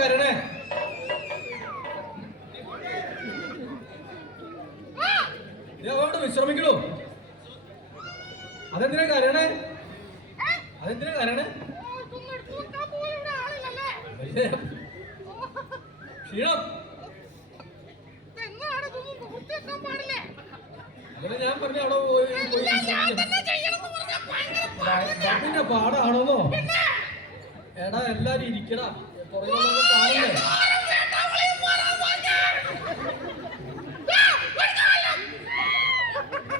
കരണേ? അവിടെ വിശ്രമിക്കണോ? അതെന്തിനാ കരണേ? അതെന്തിനാ കരണേ? ക്ഷീണം. അങ്ങനെ ഞാൻ പറഞ്ഞ അവിടെ പോയി പാടാണോന്നോ? എടാ എല്ലാരും ഇരിക്കടാ, പുറകിലൊക്കെ കാണണ്ടേ?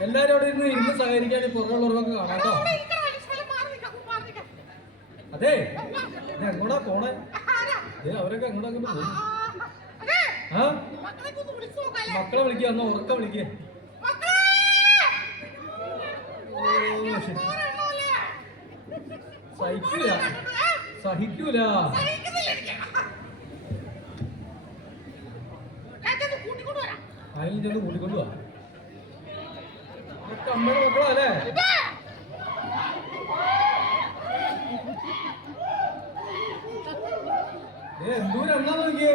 എല്ലാരും അവിടെ ഇരുന്ന് സഹകരിക്കാൻ പുറകുള്ളവർക്കൊക്കെ കാണാം കേട്ടോ. അതെ, ഇത് എങ്ങോട്ടാ പോണേ? അവരൊക്കെ എങ്ങോട്ടാ അങ്ങോട്ട് പോകും? ആ മക്കളെ വിളിക്കുക, എന്നാ ഉറക്കം വിളിക്കുക. സഹിക്കൂല, സഹിക്കൂല. അതിൽ ചെന്ന് കൂട്ടിക്കൊണ്ടുവാ. അമ്മയുടെ മക്കളോ അല്ലേ? എന്തൂരം എന്നാ നോക്കിയേ?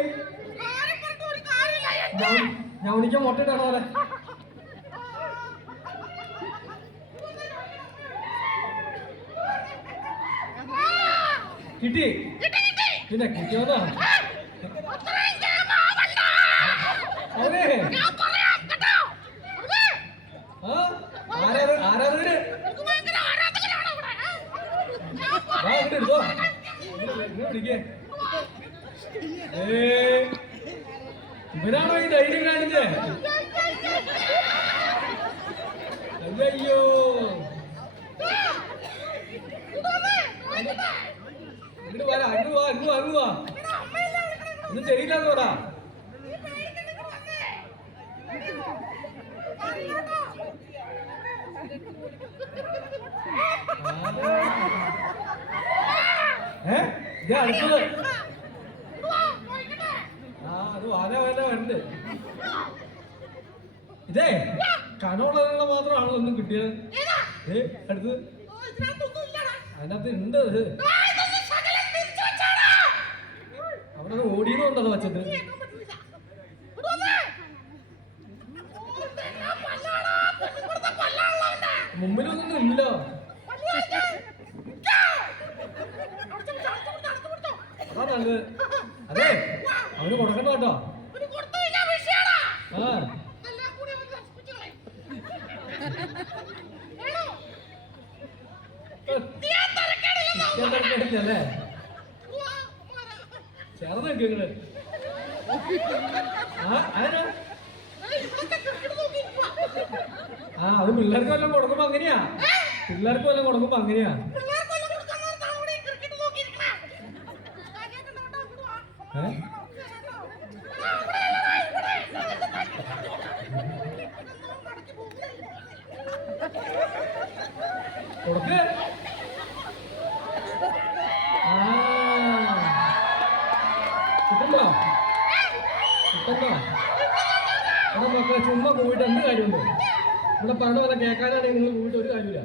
ഞാൻ ഉണിക്കാൻ മുട്ടയിട്ടാണോ അല്ലെ? കിട്ടി പിന്നെ കിട്ടിയോന്നാ? അതെ, ആരാധകര് എടുത്തോ പിടിക്കേ. ഇവരാണോ ഈ ധൈര്യം കാണിച്ചേ? അയ്യോ, ഇങ്ങോട്ട് വരാ, അങ്ങ് വാ, അങ്ങ് വാ, അങ്ങ് വാ. ഒന്നും ചെയ്യില്ലെന്ന് പറ. അടുത്തത് അത് വാല വാല ഉണ്ട്. ഇതേ കനമുള്ള മാത്രമാണല്ലോ ഒന്നും കിട്ടിയത്. അടുത്ത് അതിനകത്ത് ഉണ്ട്. അവിടെ ഓടിയെന്നുണ്ടോ വച്ചത്? മുമ്പിലൊന്നും ഇല്ലോ. അതാ നല്ലത്. അതെ, അവന് കൊടുക്കണ്ട കേട്ടോ. ആ ല്ലേ ചേർന്ന് നിങ്ങള്. ആ അത് പിള്ളേർക്ക് വല്ലതും കൊടുക്കുമ്പോ അങ്ങനെയാ. പിള്ളേർക്ക് വല്ലതും കൊടുക്കുമ്പോ അങ്ങനെയാ. കൊടുക്ക്. കിട്ടണ്ടോ? കിട്ടണ്ടോ? അവിടെ മക്കളെ ചുമ്മാ പോയിട്ട് എന്ത് കാര്യമുണ്ടോ? ഇവിടെ പറഞ്ഞ പോലെ കേൾക്കാനാണെങ്കിൽ നിങ്ങൾ പോയിട്ട് ഒരു കാര്യമില്ല.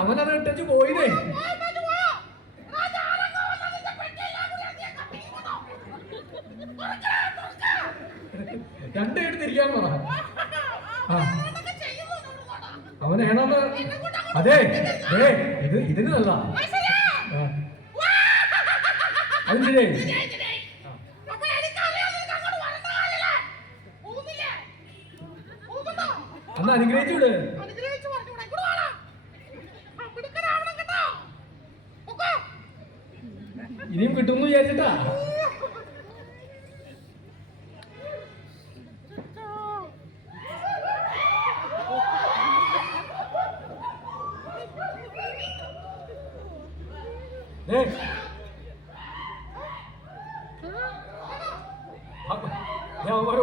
അവനത് ഇട്ടു പോയില്ലേ? രണ്ടേട്ട് തിരിക്കാന്ന് പറ. അവനേണെന്ന്. അതെ, ഇതിന് നല്ല അത് ശരി. അന്ന് അനുഗ്രഹിച്ചു വിട്. ഇനിയും കിട്ടുമെന്ന് വിചാരിച്ചിട്ടാ.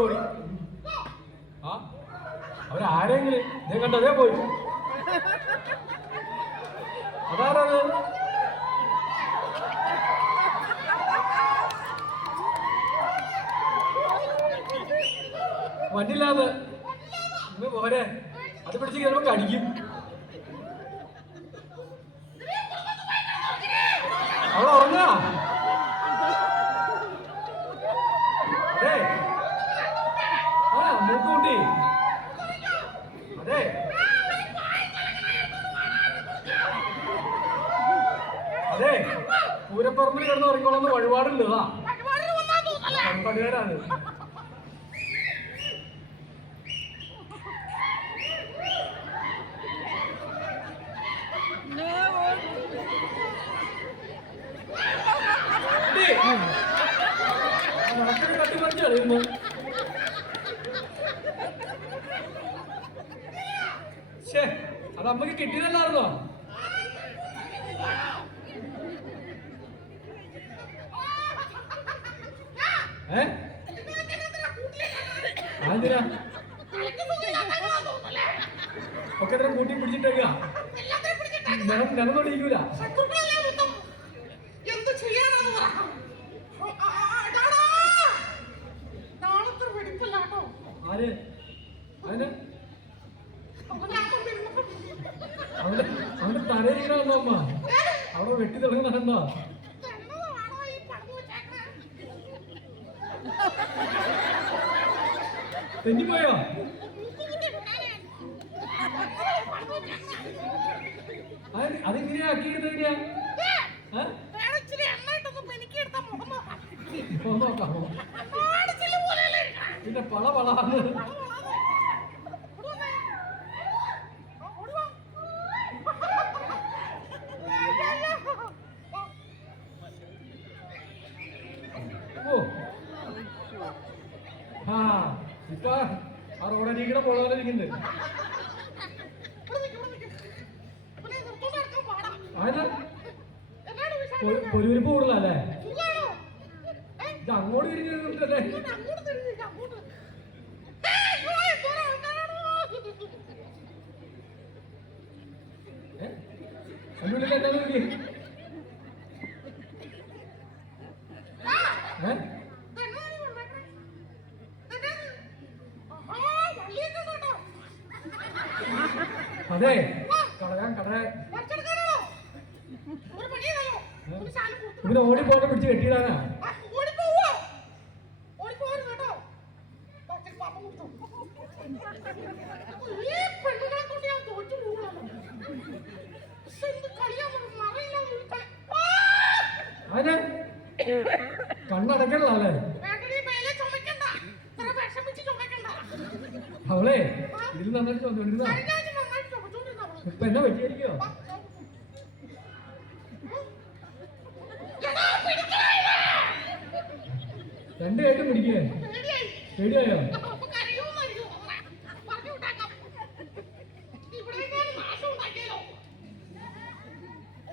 ഓടി ആ അവരാരെങ്കിലും ഇതേ കണ്ടതേ പോയി. അതാരത്? വണ്ടിയില്ലാതെ പോരെ, അത് പിടിച്ച് കയറുമ്പോ കടിക്കും. അതെ പൂരപ്പറമ്പിൽ കിടന്ന് ഉറങ്ങിക്കോളന്ന് വഴിപാടുണ്ട് പടികാരാണ്. കട്ടിമറിച്ച് കളയുന്നു. ശേ അത് അമ്മക്ക് കിട്ടിയതല്ലായിരുന്നോ? എന്തിനാ ഒക്കെ എത്ര കൂട്ടി പിടിച്ചിട്ടേക്ക നിലന്നോടിരിക്കൂല. ആര് അതിന് അവന്റെ തലയിരിക്കണോ അമ്മ അവിടെ വെട്ടി തുടങ്ങുന്നുണ്ടോ? തെന്നിപ്പോയോ? അതെങ്ങനെയാ ആക്കിയെടുത്ത എങ്ങനെയാ? നോക്കാമോ? പിന്നെ പള പളാന്ന് ഇപ്പൊ ആ റോഡരികിടെ പോകാനിരിക്കുന്നത്. പൊരുവിരിപ്പ് കൂടുതലല്ലേ? ഇത് അങ്ങോട്ട് തിരിഞ്ഞല്ലേ? അതിനുള്ളിൽ എന്താ നോക്കി? അതെ കടയാൻ ഇവിടെ ഓടിപ്പോട്ടെ പിടിച്ച് കെട്ടിയിടാനാ. അതിന് കണ്ണടക്കണല്ലോ അല്ലേ? അവളെ ഇതിൽ നന്നായിട്ട് ചോദിച്ചോണ്ടിരുന്ന ഇപ്പൊ എന്നാ പറ്റിയായിരിക്കോ? രണ്ടു കേട്ടും പിടിക്കേ പേടിയായോ?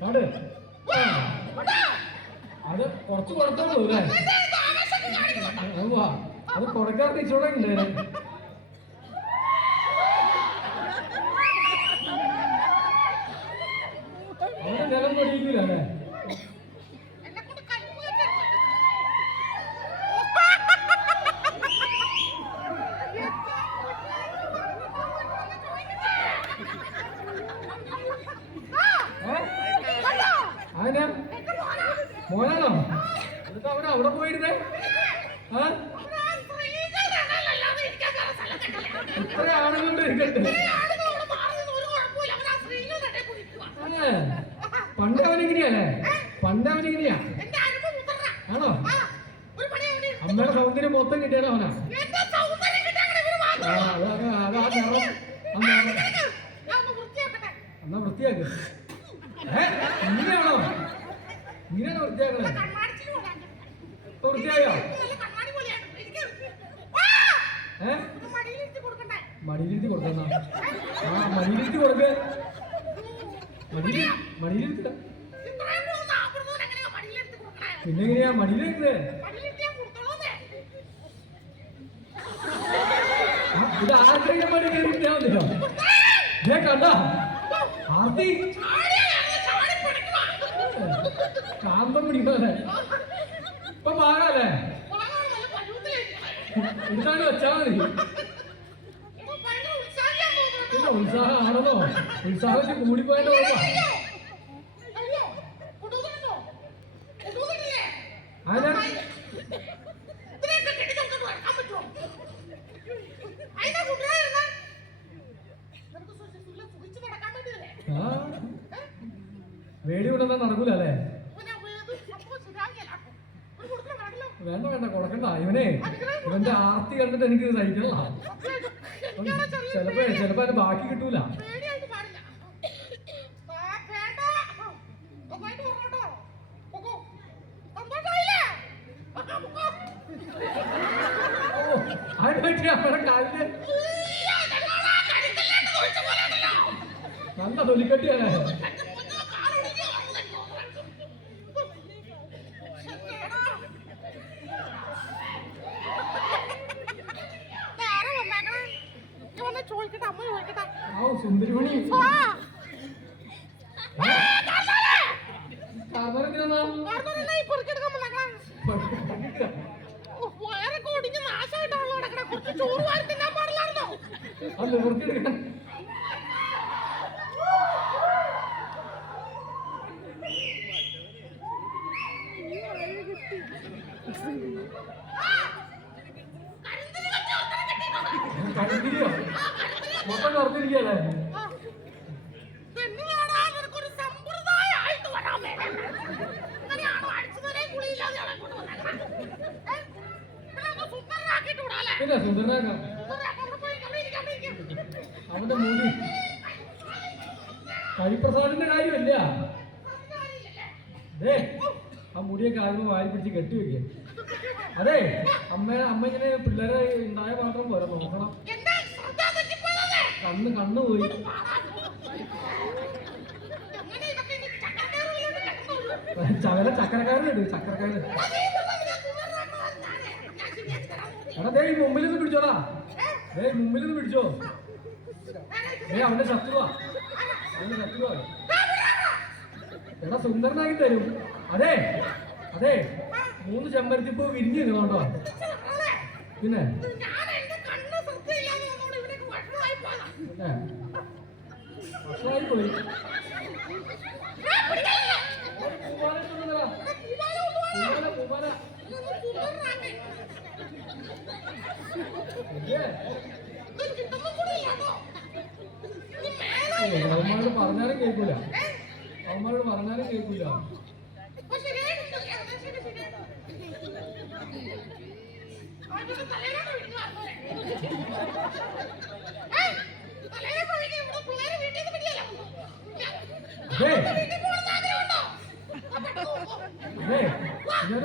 കാട് അത് കുറച്ച് കൊടുത്തോളൂ അല്ലേ? അത് കൊടുക്കാത്ത ഇച്ചോടെ ഉണ്ടായിരുന്നു. അവനെ നിലം പൊടിയിക്കൂലല്ലേ? അതിനാ മോനാണോ? എന്നിട്ട് അവൻ അവിടെ പോയിരുന്നേ? ഇത്ര ആണുങ്ങളുടെ ഇരിക്കട്ടെ. പണ്ട് അവനെങ്ങനെയല്ലേ? പണ്ട് അവനെങ്ങനെയാ? ആണോ? അമ്മയുടെ സൗന്ദര്യം മൊത്തം കിട്ടിയാലോ അവനാ? എന്നാ വൃത്തിയാക്ക്. ഇങ്ങനെയാണോ? ഇങ്ങനെയാണോ വൃത്തിയാക്കണേ? ഇപ്പൊ വൃത്തിയായോ? മടിയിലിരുത്തി കൊടുക്കുന്ന മടിയിലിരുത്തി കൊടുക്ക്. മടിയിലിരുത്തിട്ട പിന്നെ എങ്ങനെയാ മടിയിലിരുത്തേ? ഇത് ആർക്കെങ്കിലും മടി കയറിയിട്ടാ മതിയോ? ഞാൻ കണ്ട ആർത്തി കാന്തം പിടിക്കുന്നല്ലേ? ഇപ്പൊ പാകല്ലേ? എന്താണ് വെച്ചാ മതി. പിന്നെ ഉത്സാഹം ആണെന്നോ? ഉത്സാഹത്തിൽ കൂടിപ്പോയതിന്റെ കുഴപ്പം. വേടി കൊണ്ടെന്നാ നടക്കൂല അല്ലേ? വേണ്ട വേണ്ട കൊടുക്കണ്ട. ഇവന്റെ ആർത്തി കണ്ടിട്ട് എനിക്ക് സഹിക്കണല്ല. ചിലപ്പോ അതിന് ബാക്കി കിട്ടൂല. അതിനെ നമ്മുടെ കാലില് നല്ല തൊലിക്കട്ടിയാണ്. സുന്ദരിമണി അല്ല വൃത്തിയെടുക്കാൻ കണ്ടിരിക്കോ മൊത്തം കറന്നിരിക്കല്ലേ? പിന്നെ സുന്ദരനാക്കാം. അവന്റെ മുടി ഹരിപ്രസാദിന്റെ കാര്യമല്ല. അതെ ആ മുടിയൊക്കെ ആദ്യം വാരി പിടിച്ച് കെട്ടിവെക്കുക. അതെ അമ്മ ഇങ്ങനെ പിള്ളേരെ ഉണ്ടായ മാത്രം പോരാ, നോക്കണം. കണ്ണ് പോയി. ചക്കരക്കാരനുണ്ട്, ചക്കരക്കാരൻ. എടാ ദേ മുമ്പിൽ നിന്ന് പിടിച്ചോടാ. മുമ്പിൽ നിന്ന് പിടിച്ചോ. അവന്റെ ശത്രുവാ. എടാ സുന്ദരനാക്കി തരും. അതെ 3 ചെമ്പരത്തിപ്പൂ വിരിഞ്ഞു കേട്ടോ. പിന്നെ ഭക്ഷണമായി പോയി. അവന്മാരോട് പറഞ്ഞാലും കേൾക്കൂല.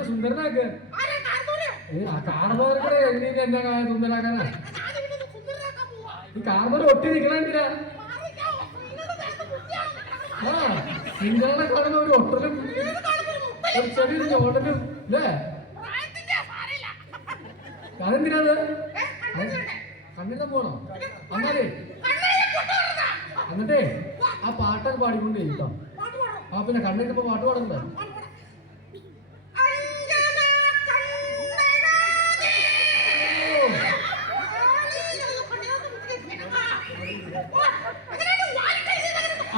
സുന്ദരനാക്ക് കാർന്നോരെ എന്നാ സുന്ദരാക്കാനാ? ഈ കാർന്നോര് ഒട്ടി നിൽക്കണ എന്തിനാ? നിങ്ങളെ കാണുന്ന ഒരു ഒട്ടലും ഒരു ചെറിയൊരു ചോട്ടലും അല്ലേ? അതെന്തിനാത്? കണ്ണിനെ പോണോ? എന്നിട്ടേ ആ പാട്ടൊക്കെ പാടിക്കൊണ്ടേ കേട്ടോ. ആ പിന്നെ കണ്ണിട്ടപ്പോ പാട്ട് പാടണ്ടേ?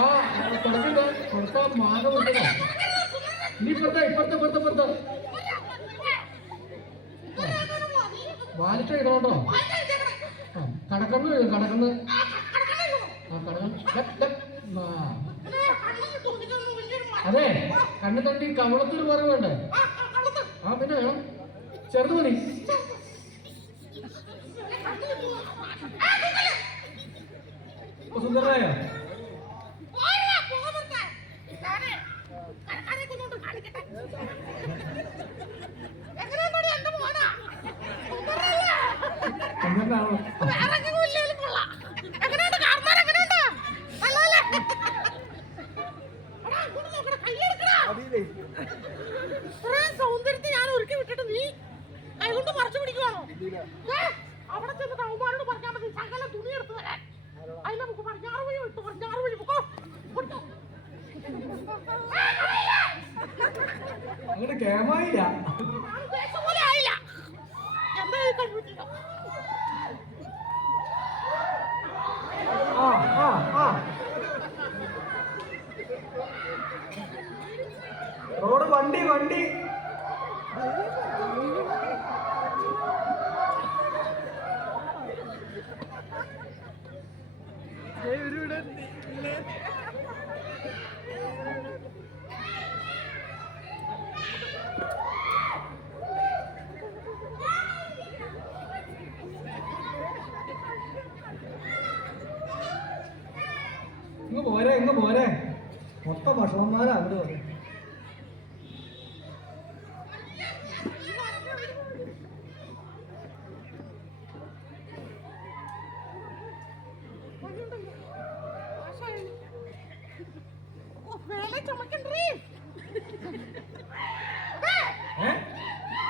ആ കൊടുത്ത മാല കൊടുത്തോ. നീ ഇപ്പുറത്തെ വാലിച്ച ഇടോട്ടോ. കടക്കണ്ണ് അതെ കണ്ണു തണ്ടി കവളത്തിന് പറ വേണ്ടേ? ആ പിന്നെ വേണം, ചെറുത് മതി. സുന്ദരനായ സൗന്ദര്യത്തെ ഞാൻ ഒരുക്കി വിട്ടിട്ട് നീ കൈകൊണ്ട് മറച്ചു പിടിക്കുവാണോ? അവിടെ ചെന്ന് കൗമാരോട് പറഞ്ഞാൽ മതി സകല തുണി എടുത്ത് വരാൻ. അതിൽ നമുക്ക് 16 വഴി വിട്ടു, 16 വഴി പൊക്കോ. അങ്ങോട്ട് കേമായില്ല, പോലെ ആയില്ല. എന്താ കഴിവിട്ടില്ല. റോഡ് വണ്ടി ഇങ്ങ് പോരെ മൊത്തം ഭക്ഷണന്മാരാ അങ്ങോട്ട് പോരെ.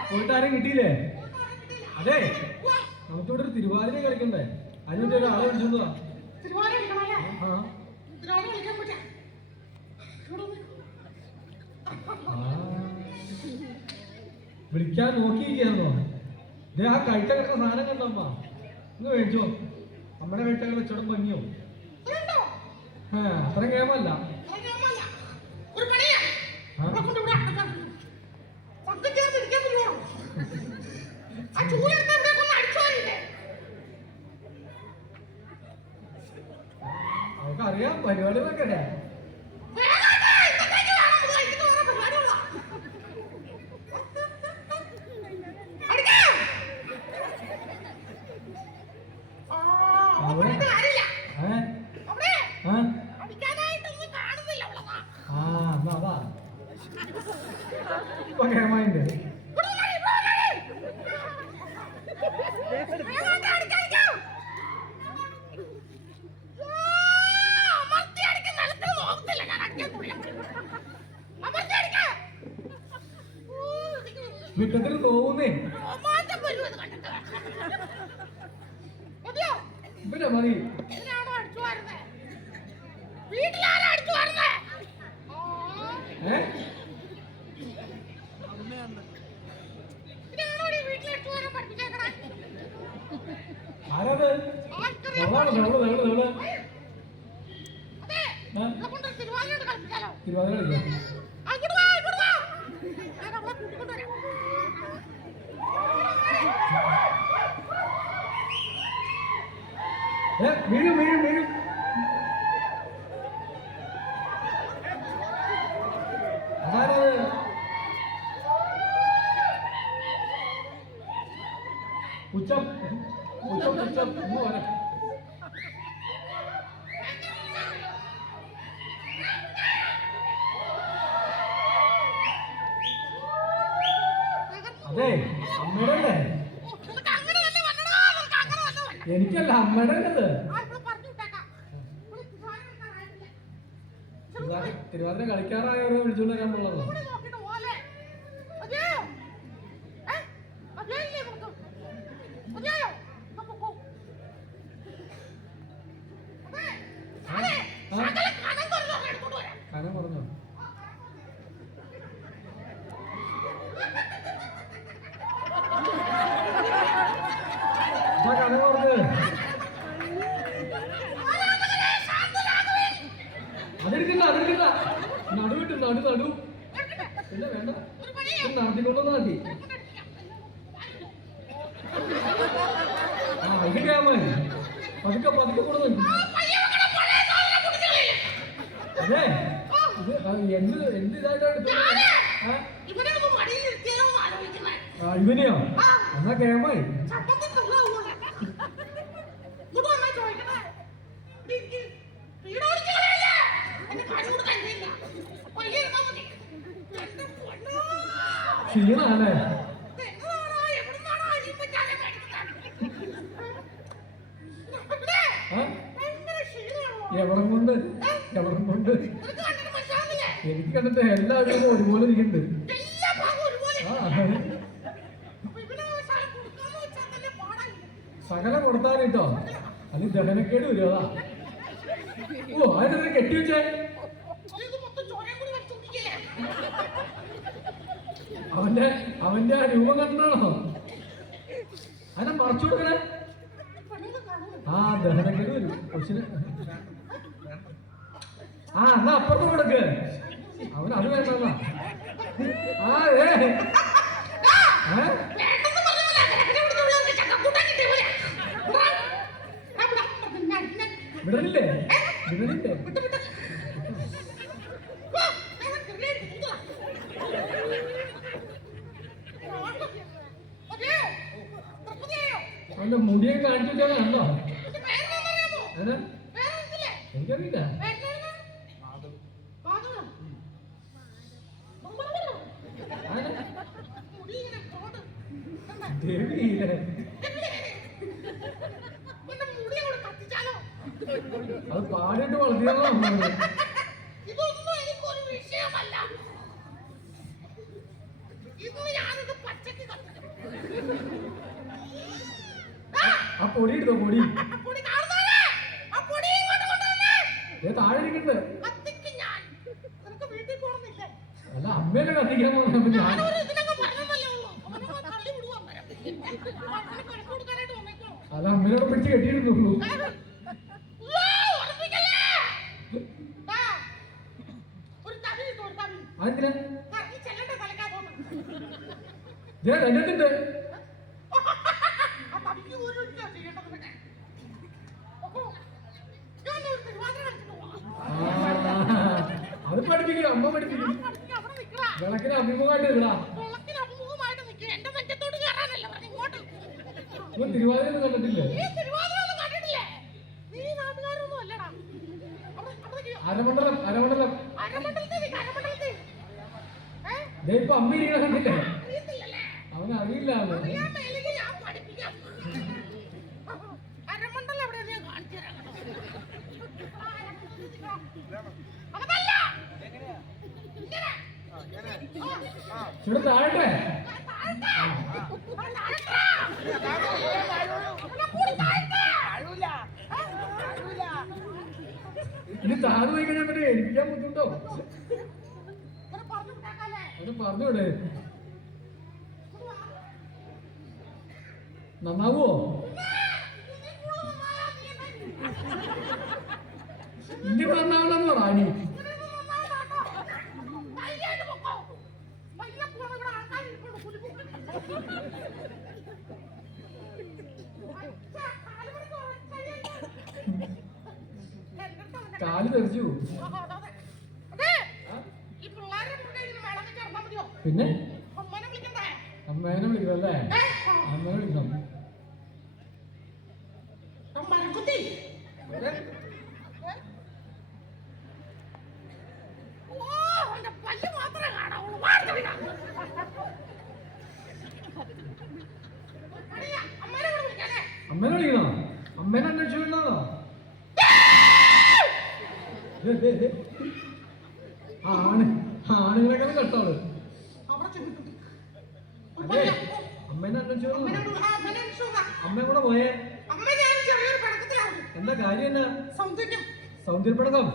പോയിട്ട് ആരും കിട്ടിയില്ലേ? അതെ, നമുക്കിവിടെ ഒരു തിരുവാതിര കളിക്കണ്ടേ? അതിനുവേണ്ടി ഒരാളെ വിളിച്ചോണ്ടാ. വിളിക്കാൻ നോക്കിയിരിക്കാന്നോ? ഇതേ ആ കഴിച്ച കിടക്കുന്ന സാധനം കണ്ടോ അമ്മ? ഇന്ന് മേടിച്ചോ? നമ്മുടെ കഴിച്ചകൾ വെച്ചോടും ഭംഗിയോ? അത്രയും കേമല്ല. അറിയാം പരിപാടികളൊക്കെ അല്ലേ? ഇപ്പൊ കേമായിണ്ട്. വിട്ടത്തിന് തോന്നേ പിന്നെ മതി. ആരാത്? തിരുവാതിര കളിക്കാം. വീഴും വീഴും വീഴും. അതാരത്? പുച്ഛം പുച്ഛം പുച്ഛം ഒന്ന് പോലെ. അതെ, അമ്മയുടെ അല്ലേ? എനിക്കല്ല, അമ്മയുടെ അല്ലത്. തിരുവാതിര കളിക്കാറായവരെ വിളിച്ചോണ്ട് വരാൻ പാടുള്ളൂ. കനം പറഞ്ഞോ? കനം പറഞ്ഞ് അതെടുക്കണ്ട അതെടുക്കണ്ട. നടുവിട്ട് നടു ഇല്ല വേണ്ട. നടത്തിക്കൊണ്ടോ നാട്ടി. ഇത് ക്യാമേ പതുക്കെ പതുക്കെ കൂടെ നോക്കി. അതെ എന്ത് എന്ത് ഇതായിട്ടാണ് ഇവനെയോ? എന്നാ കേമായി. ക്ഷീണാണ്. എവിടം കൊണ്ട് എനിക്ക് കണ്ടിട്ട് എല്ലാവരും ഒരുപോലെ ഇരിക്കുന്നുണ്ട്. സകല കൊടുത്താലിട്ടോ അത് ദഹനക്കേട് വരും. അതാ. ഓ അതിനെ കെട്ടിവെച്ചേ. അവന്റെ ആ രൂപം കണ്ടാണോ? അതിനെ മറച്ചു കൊടുക്കണേ. ആ ദഹനക്കേട് വരും കൊച്ചിന്. എന്നാ അപ്പുറത്ത് കൊടുക്ക്. അവൻ അത് വേണ്ട. വിടലില്ലേ വിടലില്ലേ? അവന്റെ മുടിയെ കാണിച്ചു വെച്ചാണോ? എനിക്കറിയില്ല. ദേവിയില്ലേ? എന്റെ മുടി അവിടെ കത്തിച്ചാലോ? അത് പാടിയിട്ട് വളർത്തിയതാണ്. ഇതൊന്നും എനിക്കൊരു വിഷയമല്ല. ഇന്ന് ഞാനിത് പച്ചക്ക് കത്തിക്കും. ആ പൊടി എടുത്തോ, പൊടി. പൊടി കാണുന്നവരെ, ആ പൊടി ഇങ്ങോട്ട് കൊണ്ടുവന്നേ. താഴെ ഇരിക്കണ്ട്. കത്തിക്ക് ഞാൻ. നിനക്ക് വീട്ടിൽ പോകണമെന്നില്ലേ? അല്ല അമ്മേനെ കത്തിക്കാന്ന് പറഞ്ഞപ്പോ ഞാൻ ഞാനൊരു ഇതിനൊക്കെ പറഞ്ഞതല്ലേ ഉള്ളൂ. അവനൊക്കെ തള്ളി വിടുവാ അന്നേരം. അവന് കണക്ക് കൊടുക്കാനായിട്ട് വന്നേക്കോ. അത് അമ്മേനോട് പിടിച്ച് കെട്ടിയിരുന്നുള്ളൂ. ഉറപ്പിക്കല്ലേ? ദാ, ഒരു തവി ഇട്ടോ, ഒരു തവി. അതെന്തിനാ? ഈ ചെല്ലന്റെ തലക്കാ പോകുന്നത്. ഞാൻ രംഗത്തുണ്ട്. ആ തവിക്ക് ഒരു ഇടിച്ചാ ചെയ്യേണ്ടത് പിന്നെ. ഓഹോ, ഞാനൊരു തിരുവാതിര കളിച്ചിട്ട് പോവാം. അത് പഠിപ്പിക്കും, അമ്മ പഠിപ്പിക്കും. ഞാൻ പഠിപ്പിക്കാം, അവിടെ നിൽക്കടാ. വിളക്കിന് അഭിമുഖമായിട്ട് ഇടാ. വിളക്കിന് അഭിമുഖമായിട്ട് നിൽക്കുക. എന്റെ നെഞ്ചത്തോട് കയറാനല്ല പറഞ്ഞു ഇങ്ങോട്ട്. ഇപ്പൊ തിരുവാതിര കണ്ടിട്ടില്ലേ? നീ തിരുവാതിര ഒന്നും കണ്ടിട്ടില്ലേ? നീ നാട്ടുകാരൊന്നും അല്ലടാ. അരമണ്ഡലം, അരമണ്ഡലം. അരമണ്ഡലത്തിൽ നിൽക്ക്, അരമണ്ഡലത്തിൽ. ദേ ഇപ്പൊ അമ്മ ഇരിക്കണ കണ്ടില്ലേ? അറിയത്തില്ലല്ലേ? അവന് അറിയില്ല. അറിയാൻ മേലെങ്കിൽ ഞാൻ പഠിപ്പിക്കാം. അരമണ്ഡലം എവിടെയാ ഞാൻ കാണിച്ചു തരാം കേട്ടോ. അതല്ല. ഇങ്ങനെ. ഇവിടെ താഴട്ടെ. ഇനി താഴെ പോയി കഴിഞ്ഞാൽ പറ്റേ എനിക്കാൻ ബുദ്ധിമുട്ടോ? അത് പറഞ്ഞോടെ നന്നാവോ? ഇനി നന്നാവണമെന്ന് പറ. ഇനി കാല് തെറിച്ചു. പിന്നെ അമ്മേനെ വിളിക്കണല്ലേ? അമ്മേനെ വിളിക്കണം. അമ്മേനെ വിളിക്കണോ? അമ്മേനെ അന്വേഷിക്കണോ? ആണുങ്ങളൊക്കെ കെട്ടാള്. അതെ അമ്മേനെ അന്വേഷിക്കണോ? അമ്മ കൂടെ പോയേ. എന്താ കാര്യം? എന്നാ സൗന്ദര്യപ്പെടുക്കം?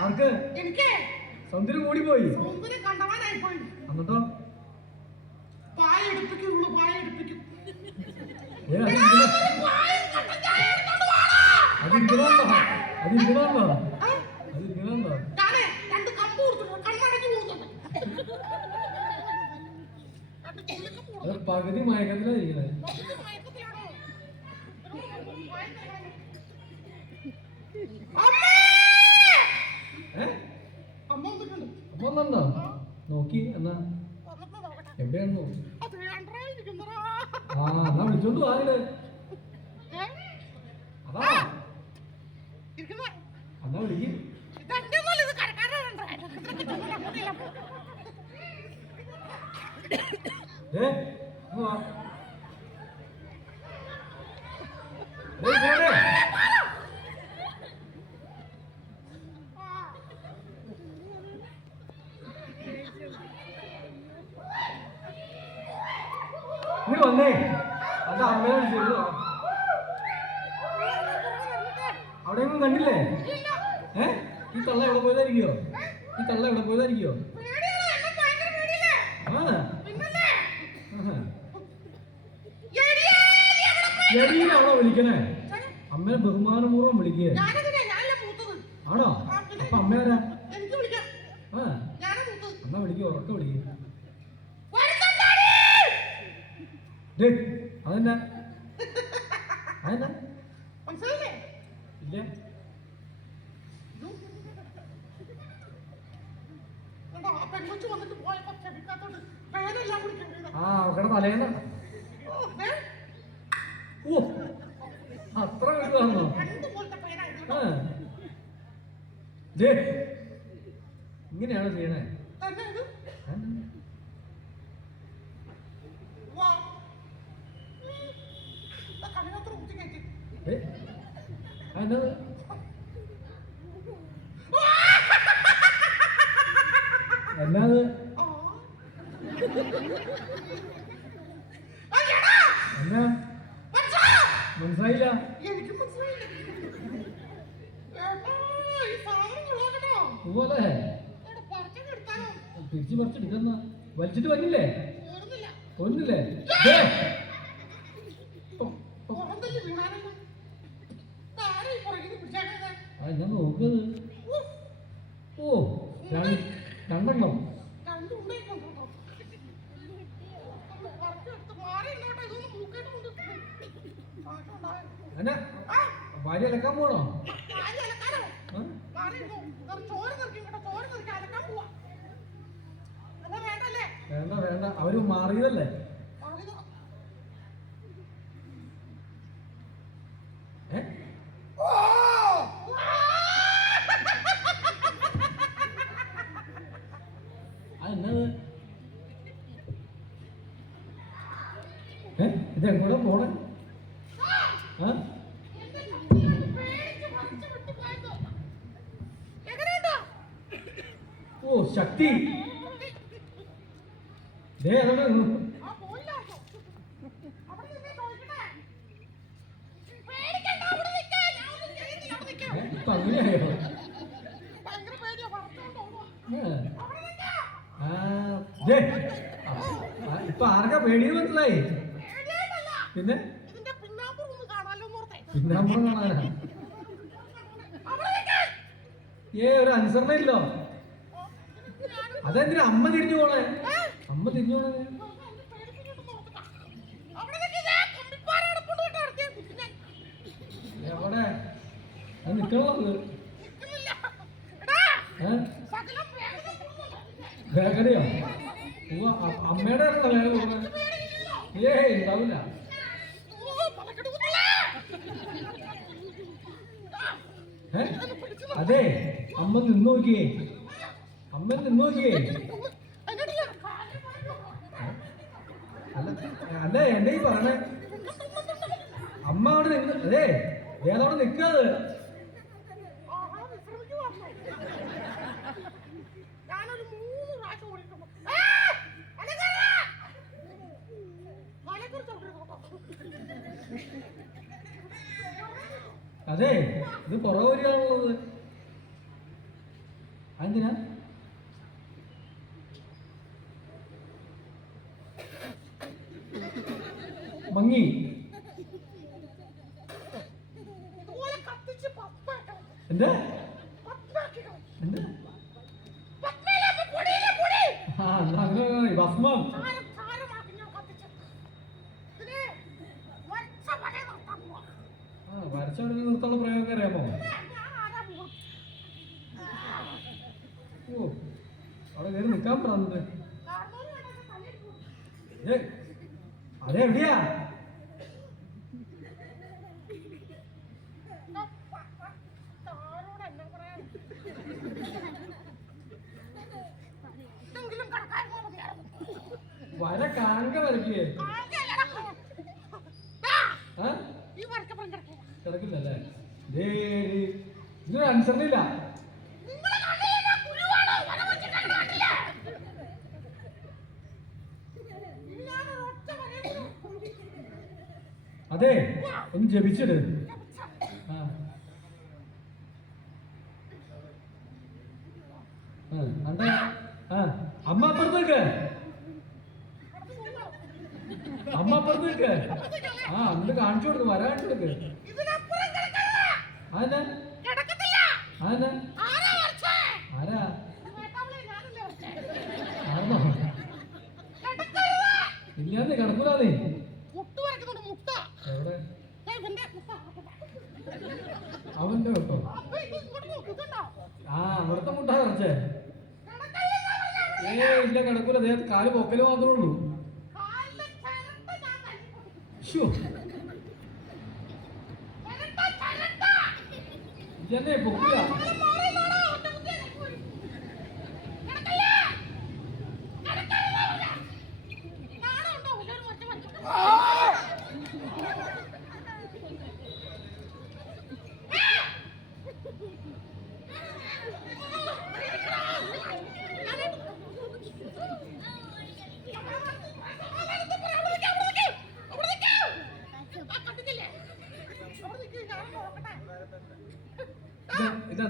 ആർക്ക്? സൗന്ദര്യം കൂടി പോയി. എന്നിട്ടോ പകുതി മയക്കത്തിലായിരിക്കണേ. അമ്മ ഒന്നുണ്ടോ? നോക്കി എന്നാ എവിടെയാണോ? ആ എന്നാ വിളിച്ചോണ്ട് വാങ്ങല്. അതാ എന്നാ വിളിക്കും. നീ വന്നേ. അത് അമ്മയെ വിളിച്ചോ? അവിടെ ഒന്നും കണ്ടില്ലേ? ഈ തള്ള എവിടെ പോയതായിരിക്കോ? ഈ തള്ള എവിടെ പോയതായിരിക്കോ? എടിയിലാണോ വിളിക്കണേ? അമ്മയെ ബഹുമാനപൂർവ്വം വിളിക്കുക. ആണോ? അപ്പൊ അമ്മ ആരാ? അമ്മ വിളിക്കുക, ഉറക്ക വിളിക്കുക. അതെന്നാ? അതെന്നാ? ഇല്ല ആ അവക്കടെ തലേന്ന് ഓ അത്ര വലുതാണോ? ഇങ്ങനെയാണോ ചെയ്യണേ? എന്നത് എന്നത് എന്നാ മനസ്സിലായില്ല. എനിക്ക് മനസ്സിലായില്ല. ഈ സാധനം കൊള്ളാം കേട്ടോ. അതുപോലെ പറിച്ചൊക്കെ എടുത്താലോ? തിരിച്ച് പറിച്ചെടുക്കുന്ന വലിച്ചിട്ട് വന്നില്ലേ ഓടുന്നില്ല. ഒന്നില്ലേ പുറന്തല്ലേ വീണാനല്ലോ. ആരാ ഈ പുറകിന്ന് പിടിച്ചേക്കണത്? ഞാൻ നോക്കുന്നത്. ഓ രണ്ടെണ്ണം രണ്ടുണ്ടായിക്കൊണ്ടോ? പറിച്ചെടുത്ത് മാറി ഇങ്ങോട്ടെ. ഇതൊന്ന് മൂക്കേട്ട് കൊണ്ട് എന്നാ ഭാര്യ അലക്കാൻ പോണോ? വേണ്ട വേണ്ട, അവര് മാറിയതല്ലേ. അതെന്നത് ഇതെങ്ങോട്ടാ പോണേ? ഓ ശക്തി ഇപ്പൊ അങ്ങനെയായോ? ഇപ്പൊ ആർക്കാ പേടിയെന്ന് മനസ്സിലായി. പിന്നെ പിന്നാമ്പുറം കാണാനാ? ഒരു അനുസരണ ഇല്ലോ. അതെന്തിനാ അമ്മ തിരിഞ്ഞു പോണേ? അമ്മ തിരിഞ്ഞു പോണേ എവിടെ? അത് നിക്കണത് വേഗതയോ? അമ്മയുടെ ആണോ വേഗം കൊടുക്കുന്നത്? ഉണ്ടാവില്ല. അതെ അമ്മ നിന്ന് നോക്കിയേ. അമ്മ നിന്ന് നോക്കിയേ. അല്ല എന്നെ ഈ പറഞ്ഞേ. അമ്മ അവിടെ നിന്ന് അതെ ഏതവിടെ നിൽക്കാത്. അതെ ഇത് കുറവ് വരികയാണുള്ളത്. അതെന്തിനാ? മങ്ങി എന്താ അങ്ങനെ ഭസ്മം വരച്ചവിടെ നിർത്തുള്ള പ്രയോഗം അറിയാമോ? ഓ അവിടെ കയറി നിൽക്കാൻ പറഞ്ഞത്. അതെവിടെയാ? വര കാണുക വരയ്ക്കേ കിടക്കില്ലല്ലേ? ഇതൊരു അനുസരണയില്ല. അതെ ഒന്ന് ജപിച്ചിട്. അമ്മ അപ്പുറത്തേക്ക് അമ്മ അപ്പുറത്തേക്ക് എന്നിട്ട് കാണിച്ചു കൊടുക്ക്. വര കാണിച്ചു കൊടുക്ക്. അതെന്നാ അതെന്നാ ആരാ ആരണോ? ഇല്ലാന്നേ കിടക്കൂലാന്നേ. എവിടെ അവന്റെ കേട്ടോ? അവിടുത്തെ മുട്ട നിറച്ചേ. ഇല്ല കിടക്കൂല. അദ്ദേഹത്തെ കാല് പൊക്കല് മാത്രമേ ഉള്ളൂ. ഇതന്നെ പൊക്കില്ല.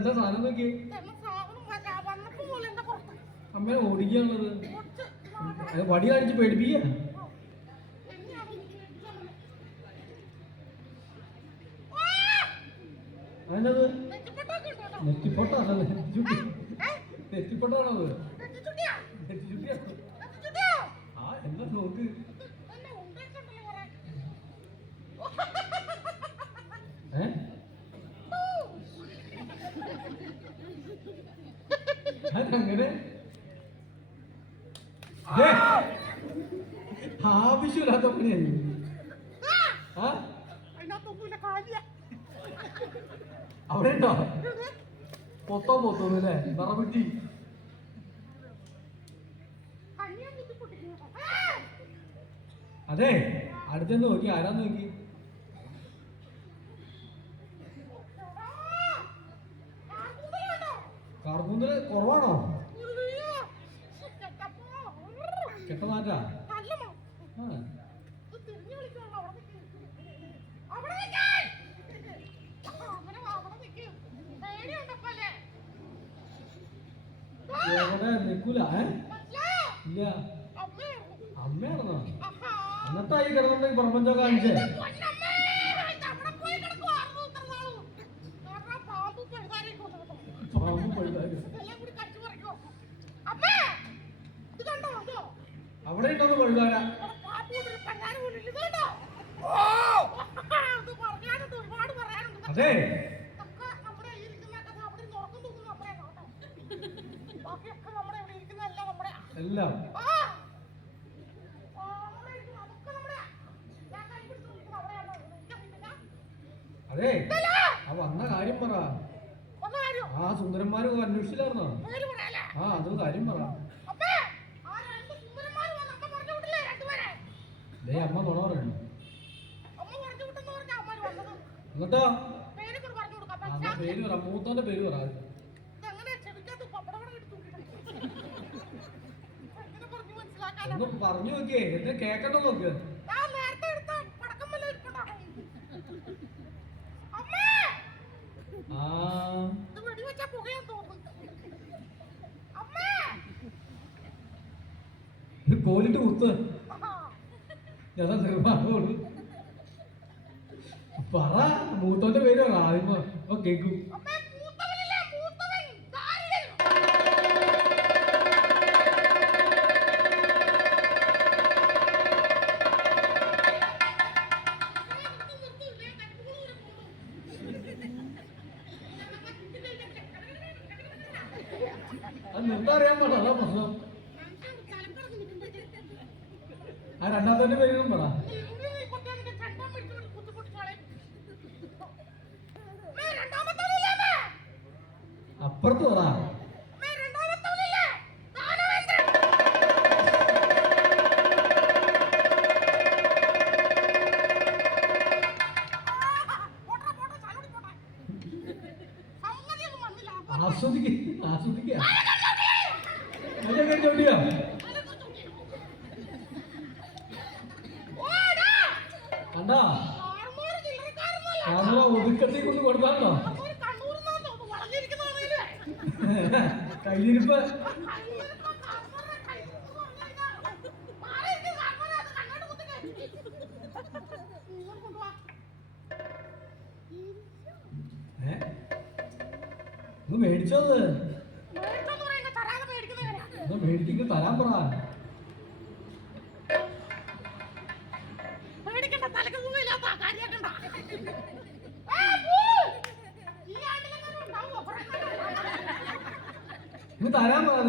എന്താ സാധനം നോക്കി ഇതെന്നെ സാധനം വന്നപ്പോ പോലെ എന്റെ പുറത്ത് അമ്മേനെ ഓടിക്കുകയാണത്. കുറച്ച് അത് വടി കാണിച്ച് പേടിപ്പിക്കുക. എന്നെയാണ് അതിനത് നെറ്റിപ്പട്ടൊക്കെ ഉണ്ട് കേട്ടോ. നെറ്റിപ്പൊട്ടാണോ? ഏ? നെറ്റിപ്പൊട്ടാണത്? നെറ്റിച്ചുട്ടിയാ? നെറ്റിച്ചുട്ടിയാണോ? നെറ്റിച്ചുട്ടിയാ? ആ എന്താ നോക്ക്. എന്നെ ഉണ്ടൊക്കെ ഉണ്ടല്ലോ കുറെ. ഏ അങ്ങനെ ആവശ്യമില്ലാത്ത പണിയായി. ആ അതിനകത്തൊന്നുമില്ല കാര്യ. അവിടെ ഉണ്ടോ പൊത്തോന്നല്ലേ നിറവിട്ടി. കണ്ണിയാൻ കുത്തി പൊട്ടിക്കുന്നു. അതെ അടുത്തെന്ന് നോക്കി ആരാന്ന് നോക്കി. കാർക്കൂന്തല് കുറവാണോ? കെട്ട മാറ്റാ. ആ എവിടെ നിക്കൂല. ഇല്ല അമ്മയാണെന്നോ? എന്നിട്ടായി കിടന്നുണ്ടെങ്കിൽ പ്രപഞ്ചം കാണിച്ചേ. പാമ്പ് പഴുതാരും അവിടെ ഉണ്ടോന്ന് പഴുതാരാ. അതെ എല്ലാം അതെ ആ വന്ന കാര്യം പറ. ആ സുന്ദരന്മാര് അന്വേഷിച്ചില്ലായിരുന്നോ? ആ അത് കാര്യം പറ. ദേ അമ്മ നുണ പറയണു. എന്നിട്ടോ അമ്മ പേര് പറ. മൂത്തോന്റെ പേര് പറ. ഒന്ന് പറഞ്ഞു നോക്കിയേ എന്നിട്ട് കേക്കണ്ട നോക്ക്. ആ ഇത് കോലിട്ട് കുത്ത്. ഞാൻ നിർമ്മാണോളൂ പറ. മൂത്തോന്റെ പേര് പറ ആദ്യം. അപ്പൊ കേക്കും. അത് നിർത്താൻ അറിയാൻ പാടില്ല. അതാ പ്രശ്നം. ആ രണ്ടാമത്തെ പേരും പറ. അപ്പുറത്ത് പറ. ആസ്വദിക്ക ചോട്ടിയാ. കണ്ടാ കാരണം ഒതുക്കത്തിൽ കൊണ്ട് കൊടുത്താണോ കയ്യിരിപ്പ്. ഇത് മേടിച്ചത് മേടിക്ക് തരാൻ പറ. ഇത് തരാൻ പറ.